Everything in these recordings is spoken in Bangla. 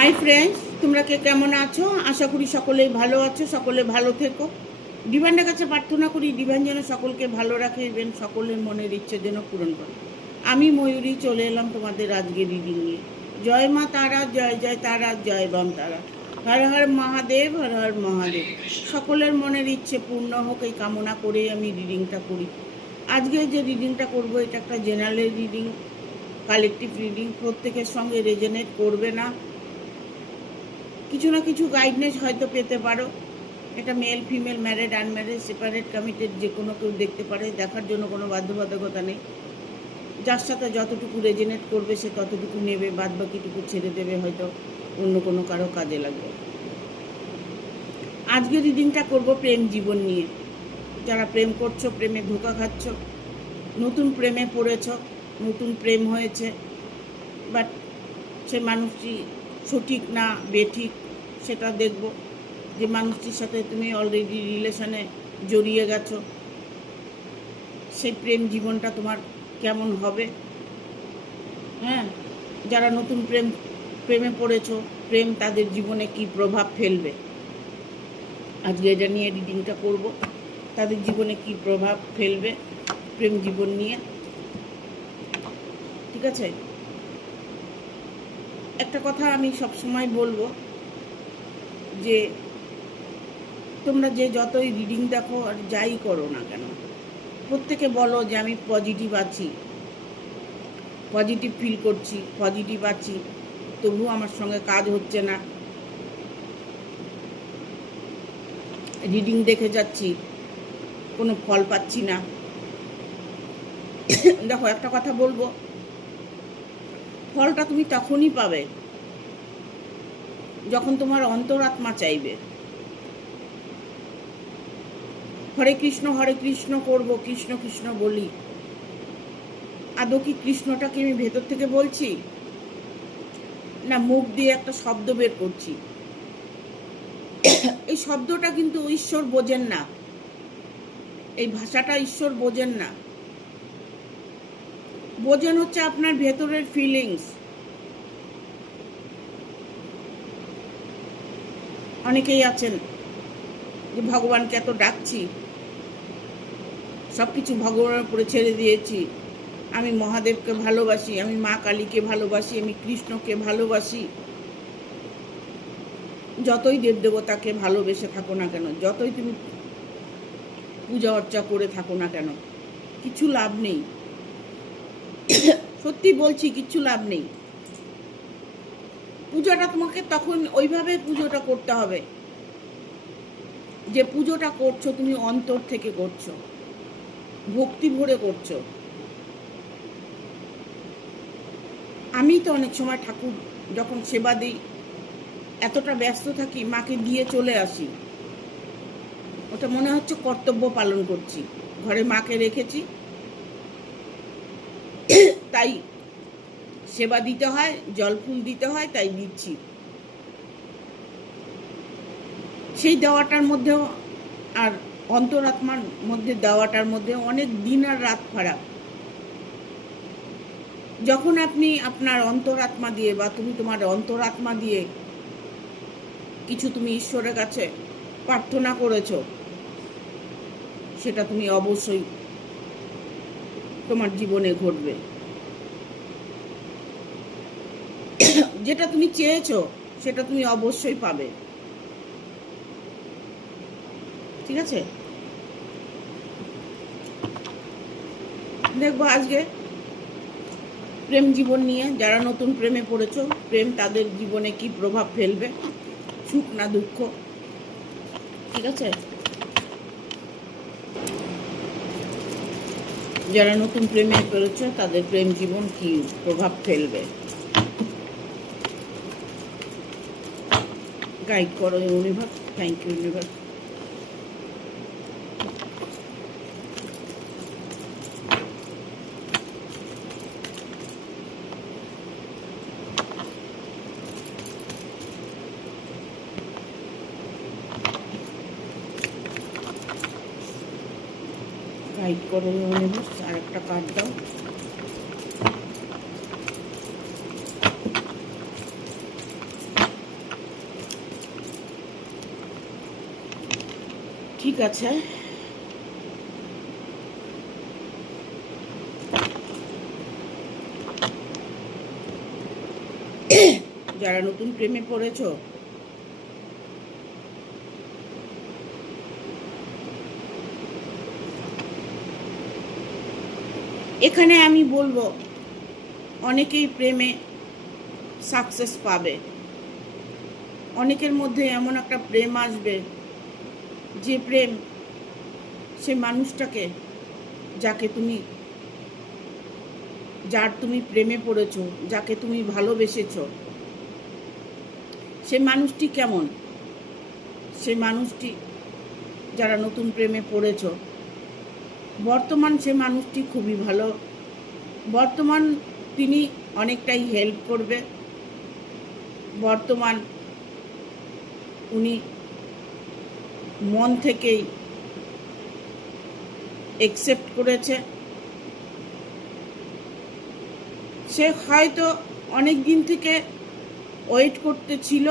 হাই ফ্রেন্ডস, তোমরা কে কেমন আছো? আশা করি সকলেই ভালো আছো, সকলে ভালো থেকো। ডিভাইনের কাছে প্রার্থনা করি ডিভাইন যেন সকলকে ভালো রাখে এবং সকলের মনের ইচ্ছে যেন পূরণ করে। আমি ময়ূরী চলে এলাম তোমাদের আজকে রিডিং নিয়ে। জয় মা তারা, জয় জয় তারা, জয় বাম তারা। হর হর মহাদেব, হর হর মহাদেব। সকলের মনের ইচ্ছে পূর্ণ হোক এই কামনা করেই আমি রিডিংটা করি। আজকে যে রিডিংটা করব এটা একটা জেনারেল রিডিং, কালেকটিভ রিডিং। প্রত্যেকের সঙ্গে রেজনেট করবে না, কিছু না কিছু গাইডনেস হয়তো পেতে পারো। এটা male female, married unmarried, separate committed, যে কোনো কেউ দেখতে পারে। দেখার জন্য কোনো বাধ্যবাধকতা নেই। যার সাথে যতটুকু রেজনেট করবে সে ততটুকু নেবে, বাদ বাকিটুকু ছেড়ে দেবে, হয়তো অন্য কোনো কারো কাজে লাগবে। আজকে রিডিংটা করব প্রেম জীবন নিয়ে। যারা প্রেম করছো, প্রেমে ধোঁকা খাচ্ছ, নতুন প্রেমে পড়েছ, নতুন প্রেম হয়েছে, বাট সে মানুষটি সঠিক না বেঠিক সেটা দেখব। যে মানুষটির সাথে তুমি অলরেডি রিলেশনে জড়িয়ে গেছো, সেই প্রেম জীবনটা তোমার কেমন হবে। হ্যাঁ, যারা নতুন প্রেমে পড়েছো, প্রেম তাদের জীবনে কি প্রভাব ফেলবে, আজকে এটা নিয়ে রিডিংটা করব। তাদের জীবনে কি প্রভাব ফেলবে প্রেম জীবন নিয়ে, ঠিক আছে? একটা কথা আমি সব সময় বলবো, যে তোমরা যে যতই রিডিং দেখো আর যাই করো না কেন, প্রত্যেকে বলো যে আমি পজিটিভ আছি, পজিটিভ ফিল করছি, পজিটিভ আছি, তবুও আমার সঙ্গে কাজ হচ্ছে না। রিডিং দেখে যাচ্ছি, কোনো ফল পাচ্ছি না। দেখো, একটা কথা বলবো, ফলটা তুমি তখনই পাবে যখন তোমার অন্তরাত্মা চাইবে। হরে কৃষ্ণ করব, কৃষ্ণ কৃষ্ণ বলি, আদৌ কি কৃষ্ণটাকে আমি ভেতর থেকে বলছি, না মুখ দিয়ে একটা শব্দ বের করছি? এই শব্দটা কিন্তু ঈশ্বর বোঝেন না, এই ভাষাটা ঈশ্বর বোঝেন না। বোঝেন হচ্ছে আপনার ভেতরের ফিলিংস। অনেকেই আছেন যে ভগবানকে এত ডাকছি, সব কিছু ভগবানের উপরে ছেড়ে দিয়েছি, আমি মহাদেবকে ভালোবাসি, আমি মা কালীকে ভালোবাসি, আমি কৃষ্ণকে ভালোবাসি। যতই দেবদেবতাকে ভালোবেসে থাকো না কেন, যতই তুমি পূজা অর্চা করে থাকো না কেন, কিছু লাভ নেই। সত্যি বলছি, কিচ্ছু লাভ নেই। পূজাটা তোমাকে তখন ওইভাবে পুজোটা করতে হবে যে পুজোটা করছো তুমি অন্তর থেকে করছো, ভক্তি ভরে করছো। আমি তো অনেক সময় ঠাকুর যখন সেবা দিই, এতটা ব্যস্ত থাকি, মাকে দিয়ে চলে আসি, ওটা মনে হচ্ছে কর্তব্য পালন করছি। ঘরে মাকে রেখেছি, তাই সেবা দিতে হয়, জল ফুল দিতে হয়, তাই দিচ্ছি। সেই দেওয়াটার মধ্যেও আর অন্তরাত্মার মধ্যে দেওয়াটার মধ্যে অনেক দিন আর রাত ফারাক। যখন আপনি আপনার অন্তরাত্মা দিয়ে বা তুমি তোমার অন্তরাত্মা দিয়ে কিছু তুমি ঈশ্বরের কাছে প্রার্থনা করেছো, সেটা তুমি অবশ্যই তোমার জীবনে ঘটবে। যেটা তুমি চেয়েছো সেটা তুমি অবশ্যই পাবে, ঠিক আছে? দেখবো আজকে প্রেম জীবন নিয়ে। যারা নতুন প্রেমে পড়েছো, প্রেম তাদের জীবনে কি প্রভাব ফেলবে, সুখ না দুঃখ, ঠিক আছে? যারা নতুন প্রেমে পড়েছো তাদের প্রেম জীবন কি প্রভাব ফেলবে, গাইড করো universe. Thank you universe. Guide করো ইউনিভার্স। আর একটা কার্ড দাও। ঠিক আছে, যারা নতুন প্রেমে পড়েছো, এখানে আমি বলবো অনেকেই প্রেমে সাকসেস পাবে। অনেকের মধ্যে এমন একটা প্রেম আসবে যে প্রেম সে মানুষটাকে যার তুমি প্রেমে পড়েছো, যাকে তুমি ভালোবেসেছো, সে মানুষটি কেমন, সে মানুষটি, যারা নতুন প্রেমে পড়েছো, বর্তমান সে মানুষটি খুবই ভালো। বর্তমান তিনি অনেকটাই হেল্প করবে। বর্তমান উনি মন থেকেই অ্যাকসেপ্ট করেছে। সে হয়তো অনেক দিন থেকে ওয়েট করতেছিল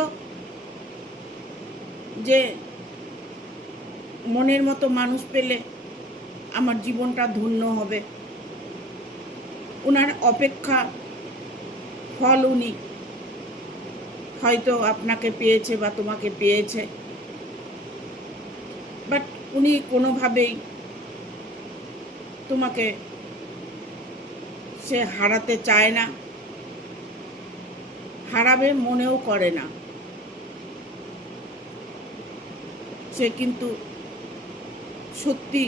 যে মনের মতো মানুষ পেলে আমার জীবনটা ধন্য হবে। ওনার অপেক্ষা ফল উনি হয়তো আপনাকে পেয়েছে বা তোমাকে পেয়েছে, বাট উনি কোনোভাবেই তোমাকে সে হারাতে চায় না, হারাবে মনেও করে না। সে কিন্তু সত্যি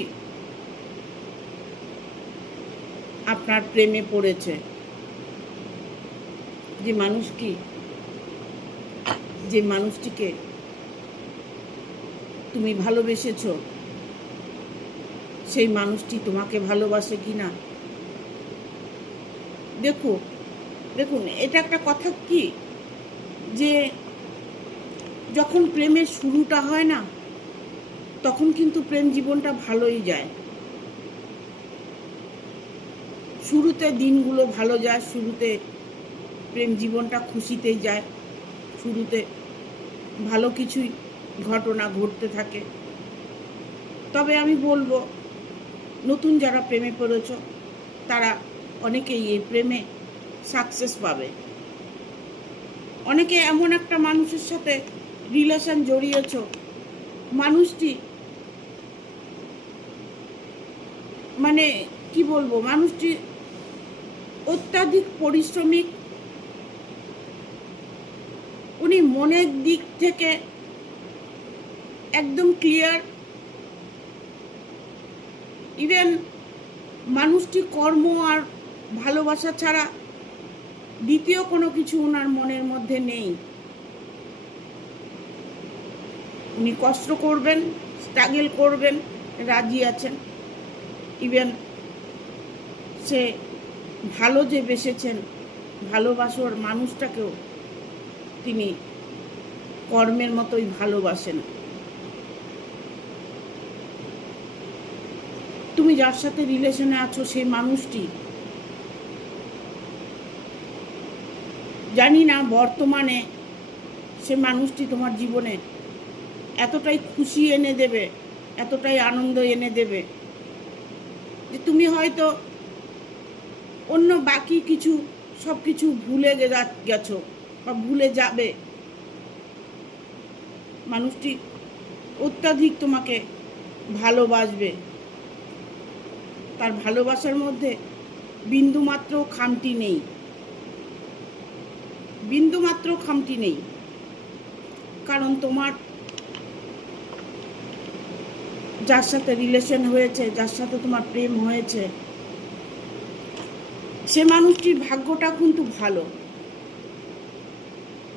আপনার প্রেমে পড়েছে। যে মানুষটিকে তুমি ভালোবেসেছো, সেই মানুষটি তোমাকে ভালোবাসে কিনা দেখুন, এটা একটা কথা কি, যে যখন প্রেমের শুরুটা হয় না, তখন কিন্তু প্রেম জীবনটা ভালোই যায়। শুরুতে দিনগুলো ভালো যায়, শুরুতে প্রেম জীবনটা খুশিতেই যায়, শুরুতে ভালো কিছুই ঘটনা ঘটতে থাকে। তবে আমি বলবো, নতুন যারা প্রেমে পড়েছ তারা অনেকেই এই প্রেমে সাকসেস পাবে। অনেকে এমন একটা মানুষের সাথে রিলেশন জড়িয়েছ, মানুষটি মানে কি বলবো, মানুষটি অত্যাধিক পরিশ্রমিক। উনি মনের দিক থেকে একদম ক্লিয়ার। ইভেন মানুষটি কর্ম আর ভালোবাসা ছাড়া দ্বিতীয় কোনো কিছু ওনার মনের মধ্যে নেই। উনি কষ্ট করবেন, স্ট্রাগল করবেন, রাজি আছেন। ইভেন সে ভালো যে বেসেছেন, ভালোবাসার মানুষটাকেও তিনি কর্মের মতোই ভালোবাসেন। তুমি যার সাথে রিলেশনে আছো, সেই মানুষটি, জানি না বর্তমানে সে মানুষটি তোমার জীবনে এতটাই খুশি এনে দেবে, এতটাই আনন্দ এনে দেবে যে তুমি হয়তো অন্য বাকি কিছু সব কিছু ভুলে গেছো বা ভুলে যাবে। মানুষটি অত্যাধিক তোমাকে ভালোবাসবে। তার ভালোবাসার মধ্যে বিন্দুমাত্র খামতি নেই, বিন্দুমাত্র খামতি নেই। কারণ তোমার যার সাথে রিলেশন হয়েছে, যার সাথে তোমার প্রেম হয়েছে, সে মানুষটির ভাগ্যটা কিন্তু ভালো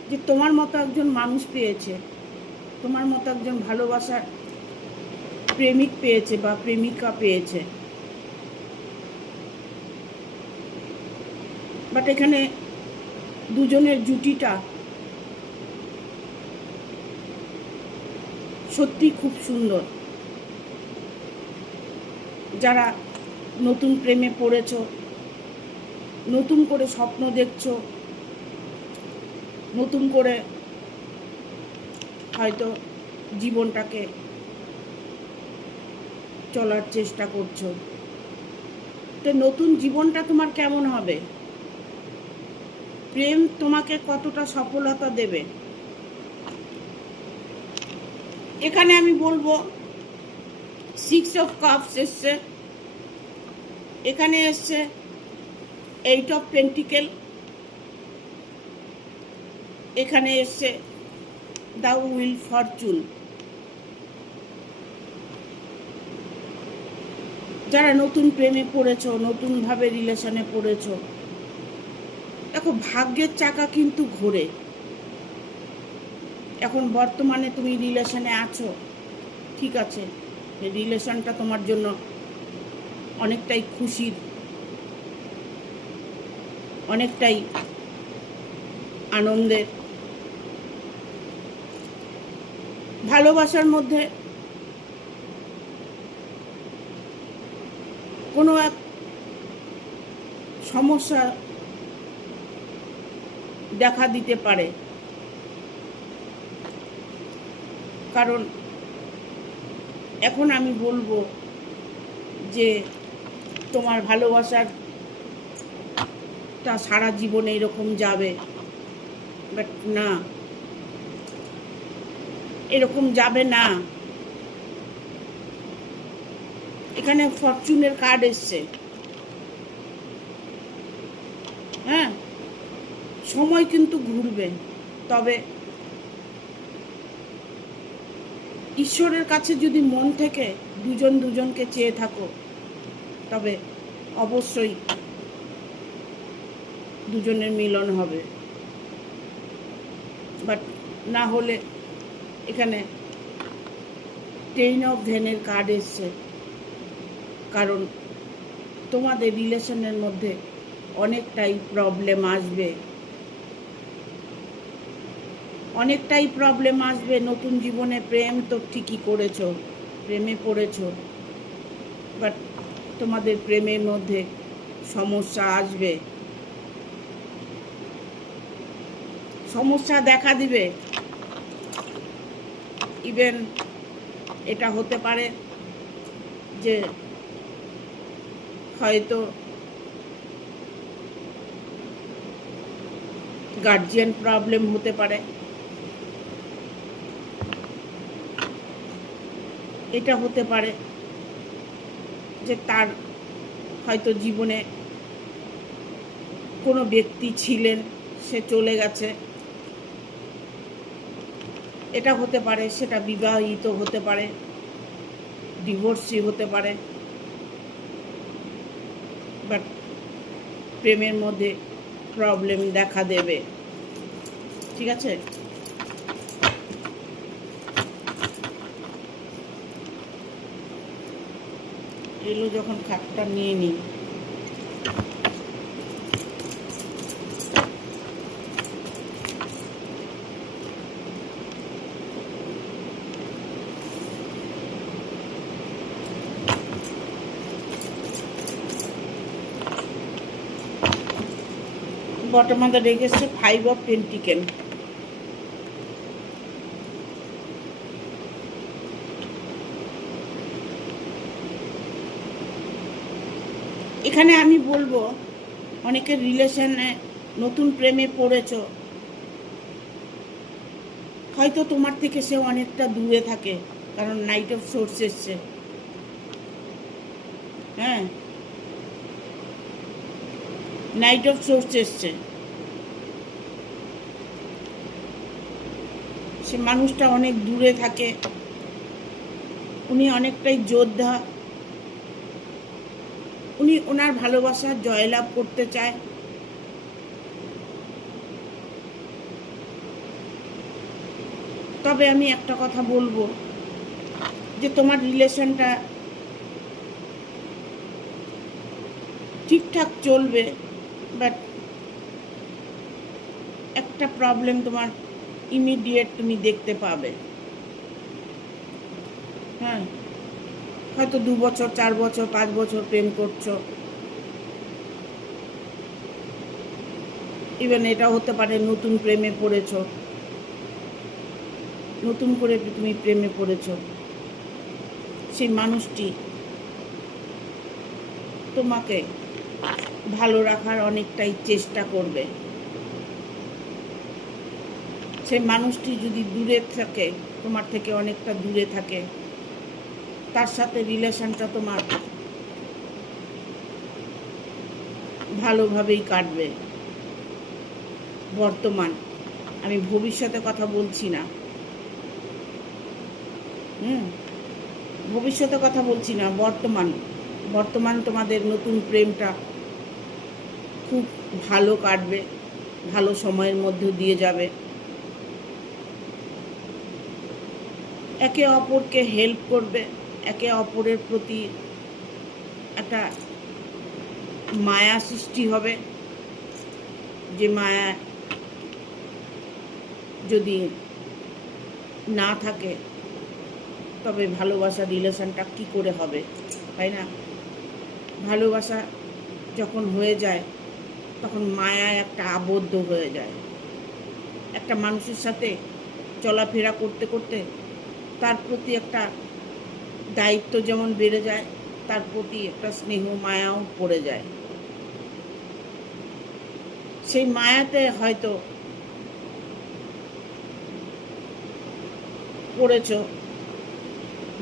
যে তোমার মতো একজন মানুষ পেয়েছে, তোমার মতো একজন ভালোবাসার প্রেমিক পেয়েছে বা প্রেমিকা পেয়েছে। বাট এখানে দুজনের জুটিটা সত্যি খুব সুন্দর। যারা নতুন প্রেমে পড়েছো, নতুন করে স্বপ্ন দেখছো, নতুন করে হয়তো জীবনটাকে চলার চেষ্টা করছো। তো নতুন জীবনটা তোমার কেমন হবে? প্রেম তোমাকে কতটা সফলতা দেবে? এখানে আমি বলবো 6 অফ কাপস এসছে, এখানে এসছে 8 অফ পেন্টিকেল, এখানে এসছে দ্য হুইল ফরচুন। যারা নতুন প্রেমে পড়েছো, নতুনভাবে রিলেশনে পড়েছো, দেখো ভাগ্যের চাকা কিন্তু ঘোরে। এখন বর্তমানে তুমি রিলেশনে আছো, ঠিক আছে, এই রিলেশনটা তোমার জন্য অনেকটাই খুশির, অনেকটাই আনন্দের। ভালোবাসার মধ্যে কোনো এক সমস্যা দেখা দিতে পারে, কারণ এখন আমি বলবো যে তোমার ভালোবাসাটা সারা জীবনে এরকম যাবে, বাট না, এরকম যাবে না। এখানে ফরচুনের কার্ড এসছে। হ্যাঁ, সময় কিন্তু ঘুরবে, তবে ঈশ্বরের কাছে যদি মন থেকে দুজন দুজনকে চেয়ে থাকো, তবে অবশ্যই দুজনের মিলন হবে। বাট না হলে এখানে 10 অফ ভেনের কার্ড এসছে, কারণ তোমাদের রিলেশনের মধ্যে অনেকটাই প্রবলেম আসবে, অনেকটাই প্রবলেম আসবে। নতুন জীবনে প্রেম তো ঠিকই করেছো, প্রেমে পড়েছো, বাট তোমাদের প্রেমের মধ্যে সমস্যা আসবে, সমস্যা দেখা দিবে। ইভেন এটা হতে পারে যে হয়তো গার্জিয়ান প্রবলেম হতে পারে, এটা হতে পারে যে তার হয়তো জীবনে কোনো ব্যক্তি ছিলেন, সে চলে গেছে, এটা হতে পারে। সেটা বিবাহিত হতে পারে, ডিভোর্সি হতে পারে, বাট প্রেমের মধ্যে প্রবলেম দেখা দেবে, ঠিক আছে। এলো যখন খাটটা নিয়ে নিই। বর্তমানে রেখেছে 5 অফ পেন্টিকেল। এখানে আমি বলবো অনেকের রিলেশনে নতুন প্রেমে পড়েছো, হয়তো তোমার থেকে সে অনেকটা দূরে থাকে, কারণ নাইট অফ সোর্স এসছে। হ্যাঁ, নাইট অফ সোর্স এসছে। সে মানুষটা অনেক দূরে থাকে, উনি অনেকটাই যোদ্ধা, উনি ওনার ভালোবাসার জয়লাভ করতে চায়। তবে আমি একটা কথা বলবো যে তোমার রিলেশনটা ঠিকঠাক চলবে, বাট একটা প্রবলেম তোমার ইমিডিয়েট তুমি দেখতে পাবে। হ্যাঁ, হয়তো 2 বছর 4 বছর 5 বছর প্রেম করছো, ইভেন এটা হতে পারে নতুন প্রেমে পড়েছো, নতুন করে তুমি প্রেমে পড়েছো, সেই মানুষটি তোমাকে ভালো রাখার অনেকটাই চেষ্টা করবে। সেই মানুষটি যদি দূরে থাকে, তোমার থেকে অনেকটা দূরে থাকে, তার সাথে রিলেশনটা তোমার ভালোভাবেই কাটবে বর্তমান। আমি ভবিষ্যতে কথা বলছি না, ভবিষ্যতে কথা বলছি না, বর্তমান তোমাদের নতুন প্রেমটা খুব ভালো কাটবে, ভালো সময়ের মধ্যে দিয়ে যাবে। একে অপরকে হেল্প করবে, একে অপরের প্রতি একটা মায়া সৃষ্টি হবে, যে মায়া যদি না থাকে তবে ভালোবাসা রিলেশনটা কি করে হবে, তাই না? ভালোবাসা যখন হয়ে যায় তখন মায়ায় একটা আবদ্ধ হয়ে যায়। একটা মানুষের সাথে চলাফেরা করতে করতে তার প্রতি একটা দায়িত্ব যেমন বেড়ে যায়, তার প্রতি একটা স্নেহ মায়াও পড়ে যায়। সেই মায়াতে হয়তো পড়েছ,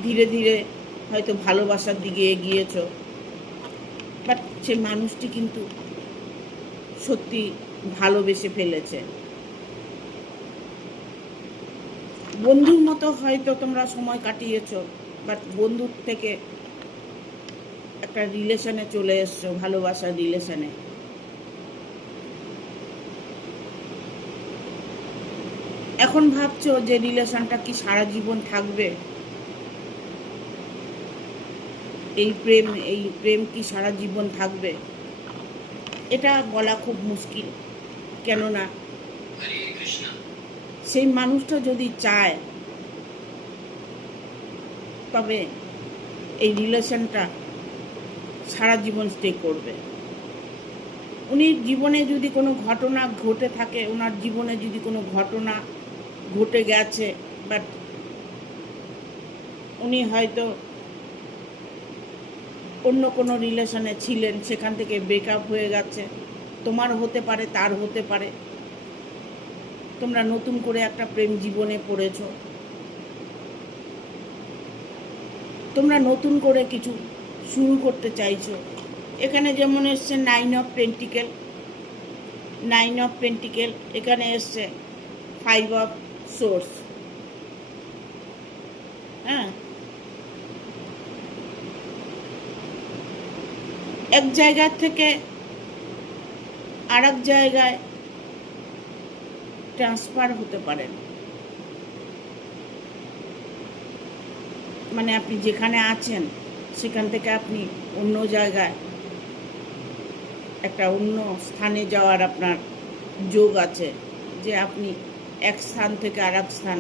ধীরে ধীরে হয়তো ভালোবাসার দিকে এগিয়েছ, বাট সেই মানুষটি কিন্তু সত্যি ভালোবেসে ফেলেছে। বন্ধুর মতো হয়তো তোমরা সময় কাটিয়েছ, বাট বন্ধুর থেকে একটা রিলেশনে চলে এসছো, ভালোবাসার রিলেশনে। এখন ভাবছো যে রিলেশনটা কি সারা জীবন থাকবে, এই প্রেম কি সারা জীবন থাকবে? এটা বলা খুব মুশকিল। কেননা সেই মানুষটা যদি চায় তবে এই রিলেশনটা সারা জীবন স্টে করবে। উনি জীবনে যদি কোনো ঘটনা ঘটে থাকে, ওনার জীবনে যদি কোনো ঘটনা ঘটে গেছে, বাট উনি হয়তো অন্য কোনো রিলেশনে ছিলেন, সেখান থেকে ব্রেকআপ হয়ে গেছে, তোমার হতে পারে, তার হতে পারে, তোমরা নতুন করে একটা প্রেম জীবনে পড়েছো, তোমরা নতুন করে কিছু শুরু করতে চাইছো। এখানে যেমন এসছে 9 অফ পেন্টিকেল, এখানে এসছে 5 অফ সোর্স। হ্যাঁ, এক জায়গা থেকে আর এক জায়গায় ট্রান্সফার হতে পারেন, মানে আপনি যেখানে আছেন সেখান থেকে আপনি অন্য জায়গায় একটা অন্য স্থানে যাওয়ার আপনার যোগ আছে, যে আপনি এক স্থান থেকে আর এক স্থান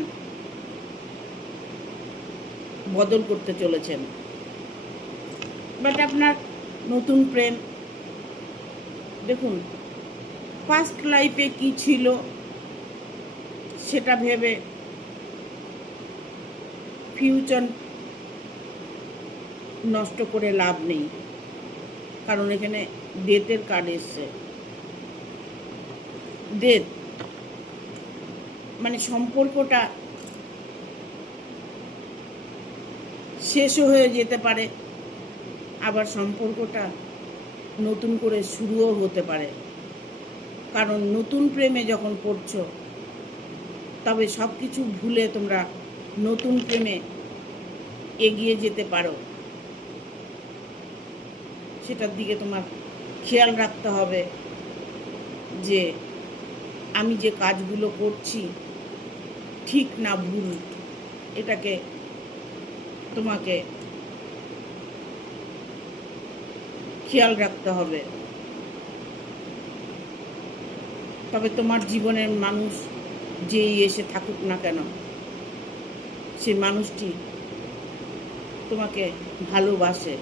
বদল করতে চলেছেন। বাট আপনার নতুন প্রেম, দেখুন পাস্ট লাইফে কি ছিল সেটা ভেবে ফিউচার নষ্ট করে লাভ নেই, কারণ এখানে ডেথের কার্ড এসছে। ডেথ মানে সম্পর্কটা শেষও হয়ে যেতে পারে, আবার সম্পর্কটা নতুন করে শুরুও হতে পারে। কারণ নতুন প্রেমে যখন পড়ছো, তবে সব কিছু ভুলে তোমরা নতুন প্রেমে এগিয়ে যেতে পারো। সেটার দিকে তোমার খেয়াল রাখতে হবে যে আমি যে কাজগুলো করছি ঠিক না ভুল, এটাকে তোমাকে খেয়াল রাখতে হবে। তবে তোমার জীবনের মানুষ যেই এসে থাকুক না কেন, সেই মানুষটি তোমাকে ভালোবাসে,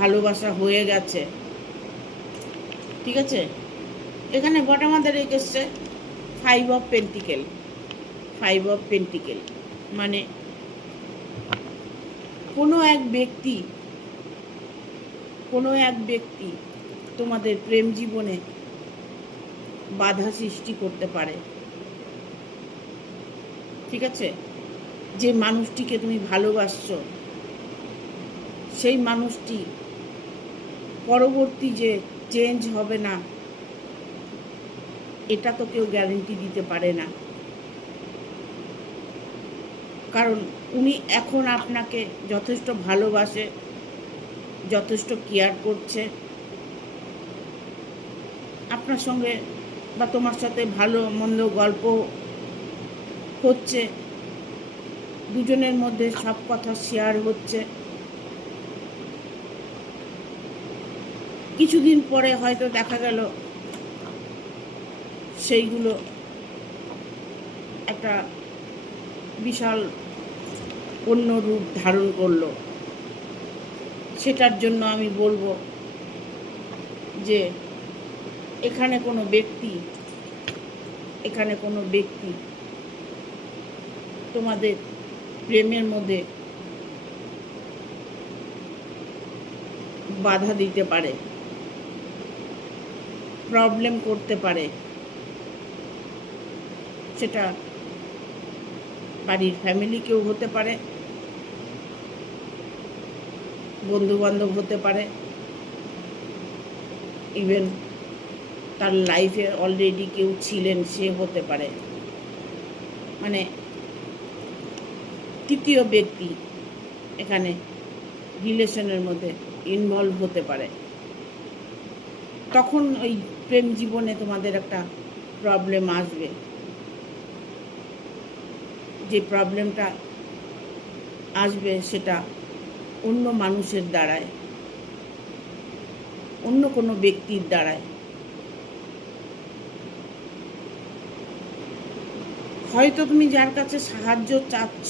ভালোবাসা হয়ে গেছে, ঠিক আছে? এখানে বটম অফ দ্য ডেক এসছে 5 অফ পেন্টিকেল, মানে কোনো এক ব্যক্তি কোনো এক ব্যক্তি তোমাদের প্রেম জীবনে বাধা সৃষ্টি করতে পারে, ঠিক আছে? যে মানুষটিকে তুমি ভালোবাসছো সেই মানুষটি পরবর্তী যে চেঞ্জ হবে না, এটা তো কেউ গ্যারেন্টি দিতে পারে না। কারণ উনি এখন আপনাকে যথেষ্ট ভালোবাসে, যথেষ্ট কেয়ার করছে, আপনার সঙ্গে বা তোমার সাথে ভালো মন্দ গল্প হচ্ছে, দুজনের মধ্যে সব কথা শেয়ার হচ্ছে। কিছুদিন পরে হয়তো দেখা গেল সেইগুলো একটা বিশাল অন্য রূপ ধারণ করলো। সেটার জন্য আমি বলবো যে এখানে কোনো ব্যক্তি তোমাদের প্রেমের মধ্যে বাধা দিতে পারে, প্রবলেম করতে পারে। সেটা বাড়ির ফ্যামিলি কেউ হতে পারে, বন্ধুবান্ধব হতে পারে, ইভেন তার লাইফে অলরেডি কেউ ছিলেন সে হতে পারে। মানে তৃতীয় ব্যক্তি এখানে রিলেশনের মধ্যে ইনভলভ হতে পারে। তখন ওই প্রেম জীবনে তোমাদের একটা প্রবলেম আসবে। যে প্রবলেমটা আসবে সেটা অন্য মানুষের দ্বারায়, অন্য কোনো ব্যক্তির দ্বারায়। হয়তো তুমি যার কাছে সাহায্য চাচ্ছ,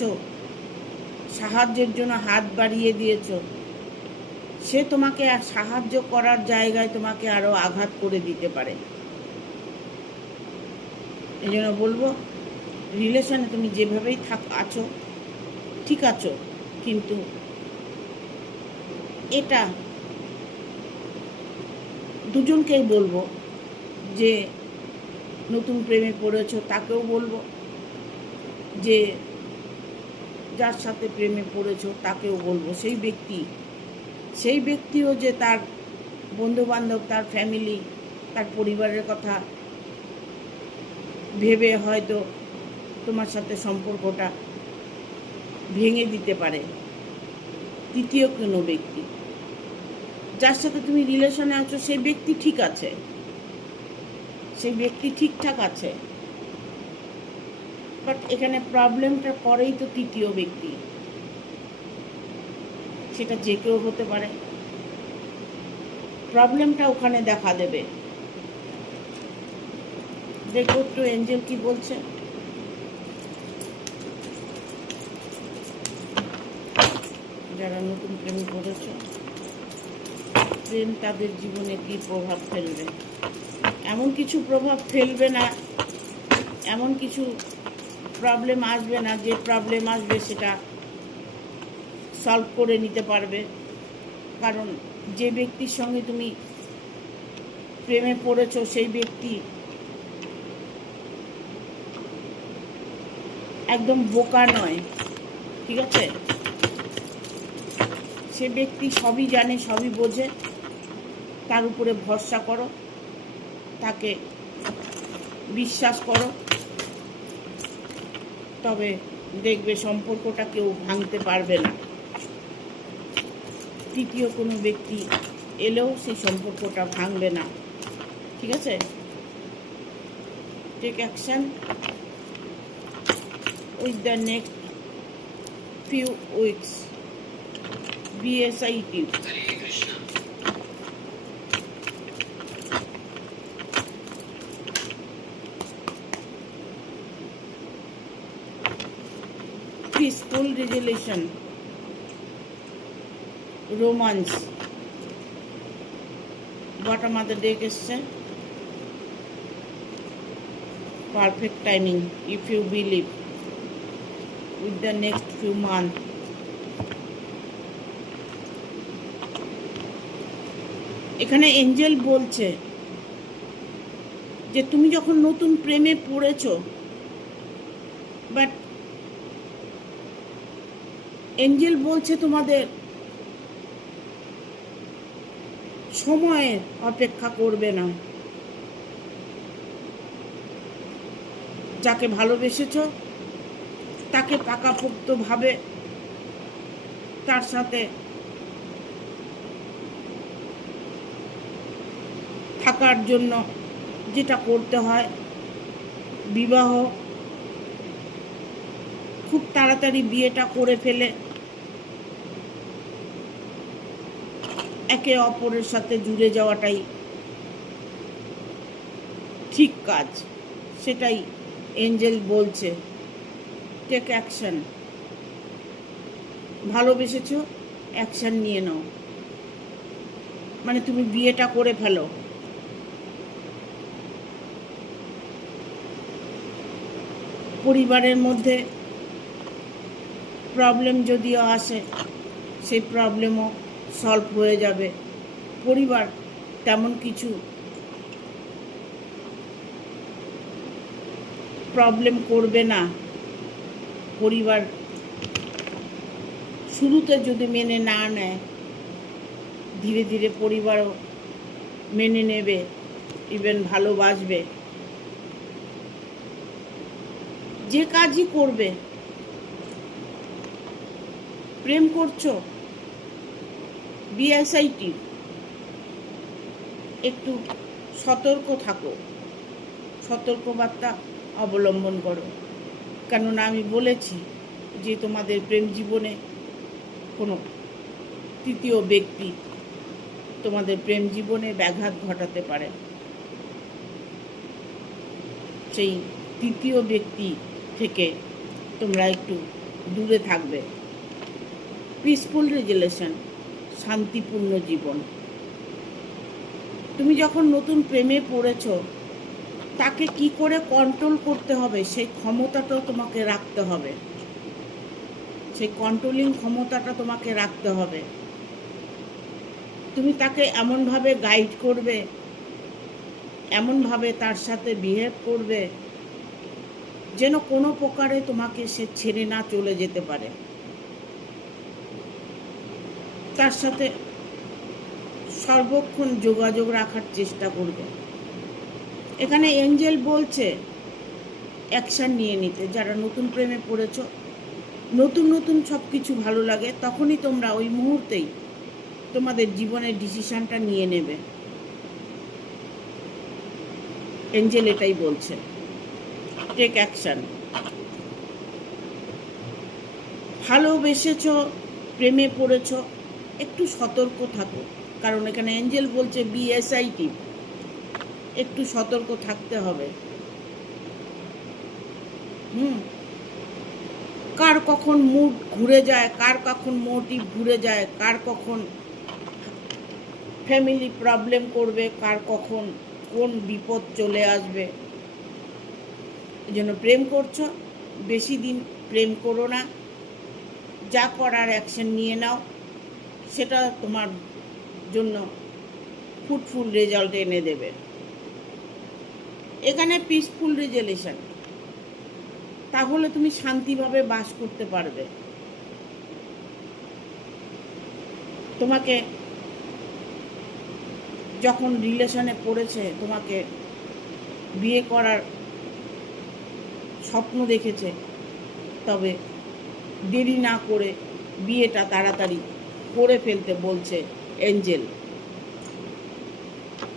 সাহায্যের জন্য হাত বাড়িয়ে দিয়েছ, সে তোমাকে সাহায্য করার জায়গায় তোমাকে আরো আঘাত করে দিতে পারে। এই জন্য বলবো, রিলেশনে তুমি যেভাবেই আছো ঠিক আছো, কিন্তু এটা দুজনকেই বলবো, যে নতুন প্রেমে পড়েছো তাকেও বলবো, যে যার সাথে প্রেমে পড়েছো তাকেও বলবো, সেই ব্যক্তিও যে তার বন্ধুবান্ধব, তার ফ্যামিলি, তার পরিবারের কথা ভেবে হয়তো তোমার সাথে সম্পর্কটা ভেঙে দিতে পারে। তৃতীয় কোনো ব্যক্তি যার সাথে তুমি রিলেশনে আছো সেই ব্যক্তি ঠিক আছে, সেই ব্যক্তি ঠিকঠাক আছে, বাট এখানে প্রবলেমটা করেই তো তৃতীয় ব্যক্তি। সেটা যে কেউ হতে পারে, প্রবলেমটা ওখানে দেখা দেবে। দেখো একটু এঞ্জেল কি বলছে। যারা নতুন প্রেম করেছে, প্রেম তাদের জীবনে কি প্রভাব ফেলবে? এমন কিছু প্রভাব ফেলবে না, এমন কিছু প্রবলেম আসবে না, যে প্রবলেম আসবে সেটা সলভ করে নিতে পারবে। কারণ যে ব্যক্তির সঙ্গে তুমি প্রেমে পড়েছো সেই ব্যক্তি একদম বোকা নয়, ঠিক আছে? সে ব্যক্তি সবই জানে, সবই বোঝে। তার উপরে ভরসা করো, তাকে বিশ্বাস করো, তবে দেখবে সম্পর্কটা কেউ ভাঙতে পারবে না। তৃতীয় কোনো ব্যক্তি এলেও সেই সম্পর্কটা ভাঙবে না, ঠিক আছে? Take action with the next few weeks. BSIT. Peaceful resolution. Romance. Bottom of the deck এসছে perfect timing if you believe with the next few months. এখানে এঞ্জেল বলছে যে তুমি যখন নতুন প্রেমে পড়েছো, বাট এঞ্জেল বলছে তোমাদের সময়ের অপেক্ষা করবে না। যাকে ভালোবেসেছো তাকে পাকাপোক্তভাবে তার সাথে থাকার জন্য যেটা করতে হয়, বিবাহ, খুব তাড়াতাড়ি বিয়েটা করে ফেলে একে অপরের সাথে জুড়ে যাওয়াটাই ঠিক কাজ। সেটাই এঞ্জেল বলছে, টেক অ্যাকশন। ভালোবেসেছো, অ্যাকশন নিয়ে নাও, মানে তুমি বিয়েটা করে ফেলো। পরিবারের মধ্যে প্রবলেম যদিও আসে, সেই প্রবলেমও সলভ হয়ে যাবে। পরিবার তেমন কিছু প্রবলেম করবে না। পরিবার শুরুতে যদি মেনে না নেয়, ধীরে ধীরে পরিবারও মেনে নেবে, ইভেন ভালোবাসবে। যে কাজই করবে, প্রেম করছো, বিএসআইটি, একটু সতর্ক থাকো, সতর্কবার্তা অবলম্বন করো। কেননা আমি বলেছি যে তোমাদের প্রেম জীবনে কোনো তৃতীয় ব্যক্তি তোমাদের প্রেম জীবনে ব্যাঘাত ঘটাতে পারে। সেই তৃতীয় ব্যক্তি থেকে তোমরা একটু দূরে থাকবে। পিসফুল রিলেশন, শান্তিপূর্ণ জীবন। তুমি যখন নতুন প্রেমে পড়েছো, তাকে কি করে কন্ট্রোল করতে হবে সেই ক্ষমতাটাও তোমাকে রাখতে হবে। সেই কন্ট্রোলিং ক্ষমতাটা তোমাকে রাখতে হবে। তুমি তাকে এমনভাবে গাইড করবে, এমনভাবে তার সাথে বিহেভ করবে যেন কোনো প্রকারে তোমাকে সে ছেড়ে না চলে যেতে পারে। তার সাথে সর্বক্ষণ যোগাযোগ রাখার চেষ্টা করবে। এখানে এঞ্জেল বলছে অ্যাকশান নিয়ে নিতে। যারা নতুন প্রেমে পড়েছো, নতুন নতুন সব কিছু ভালো লাগে, তখনই তোমরা ওই মুহূর্তেই তোমাদের জীবনের ডিসিশনটা নিয়ে নেবে। এঞ্জেল এটাই বলছে, টেক অ্যাকশন। ভালোবেসেছো, প্রেমে পড়েছো, একটু সতর্ক থাকো। কারণ এখানে এঞ্জেল বলছে বিএসআইটি, একটু সতর্ক থাকতে হবে। কার কখন মুড ঘুরে যায়, কার কখন মোটিভ ঘুরে যায়, কার কখন ফ্যামিলি প্রবলেম করবে, কার কখন কোন বিপদ চলে আসবে। এই জন্য প্রেম করছো, বেশি দিন প্রেম করো না। যা করার অ্যাকশন নিয়ে নাও, সেটা তোমার জন্য ফ্রুটফুল রেজাল্ট এনে দেবে। এখানে পিসফুল রিলেশন, তাহলে তুমি শান্তিভাবে বাস করতে পারবে। তোমাকে যখন রিলেশনে পড়েছে, তোমাকে বিয়ে করার স্বপ্ন দেখেছে, তবে দেরি না করে বিয়েটা তাড়াতাড়ি করে ফেলতে বলছে এঞ্জেল।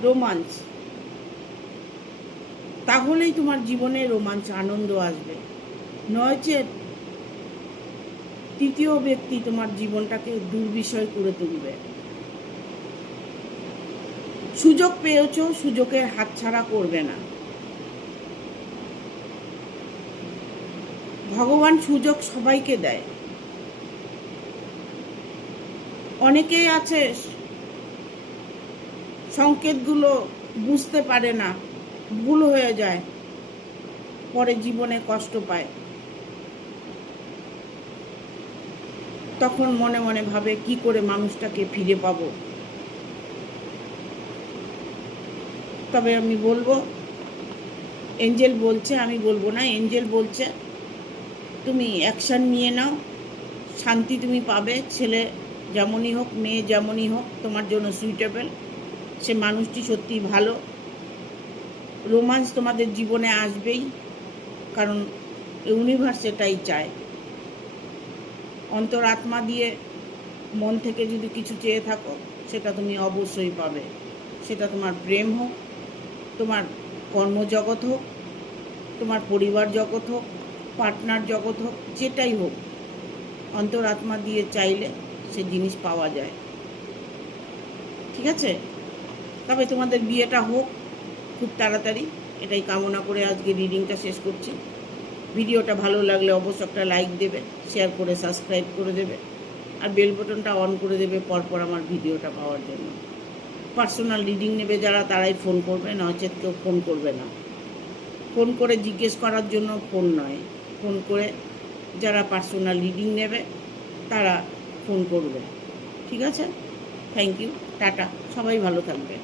রোমাঞ্চ, তাহলেই তোমার জীবনে রোমাঞ্চ, আনন্দ আসবে। নয়তো তৃতীয় ব্যক্তি তোমার জীবনটাকে দুর্বিষয় করে তুলবে। সুযোগ পেয়েছো, সুযোগের হাতছাড়া করবে না। ভগবান সুযোগ সবাইকে দেয়। অনেকেই আছে সংকেতগুলো বুঝতে পারে না, ভুল হয়ে যায়, পরে জীবনে কষ্ট পায়। তখন মনে মনে ভাবে কি করে মানুষটাকে ফিরে পাবো। তবে আমি বলবো, এঞ্জেল বলছে, আমি বলবো না, এঞ্জেল বলছে তুমি অ্যাকশান নিয়ে নাও, শান্তি তুমি পাবে। ছেলে যেমনই হোক, মেয়ে যেমনই হোক, তোমার জন্য সুইটেবল। সে মানুষটি সত্যিই ভালো। রোমান্স তোমাদের জীবনে আসবেই, কারণ ইউনিভার্স এটাই চায়। অন্তরাত্মা দিয়ে মন থেকে যদি কিছু চেয়ে থাকো, সেটা তুমি অবশ্যই পাবে। সেটা তোমার প্রেম হোক, তোমার কর্মজগৎ হোক, তোমার পরিবার জগৎ হোক, পার্টনার জগৎ হোক, যেটাই হোক, অন্তরাত্মা দিয়ে চাইলে সে জিনিস পাওয়া যায়। ঠিক আছে? তবে তোমাদের বিয়েটা হোক খুব তাড়াতাড়ি, এটাই কামনা করে আজকে রিডিংটা শেষ করছি। ভিডিওটা ভালো লাগলে অবশ্যই একটা লাইক দেবে, শেয়ার করে সাবস্ক্রাইব করে দেবে, আর বেল বাটনটা অন করে দেবে পরপর আমার ভিডিওটা পাওয়ার জন্য। পার্সোনাল রিডিং নেবে যারা, তারাই ফোন করবে, নচেত কেউ ফোন করবে না। ফোন করে জিজ্ঞেস করার জন্য ফোন নয়, ফোন করে যারা পার্সোনাল রিডিং নেবে তারা ফোন করবে। ঠিক আছে? থ্যাংক ইউ, টাটা, সবাই ভালো থাকবে।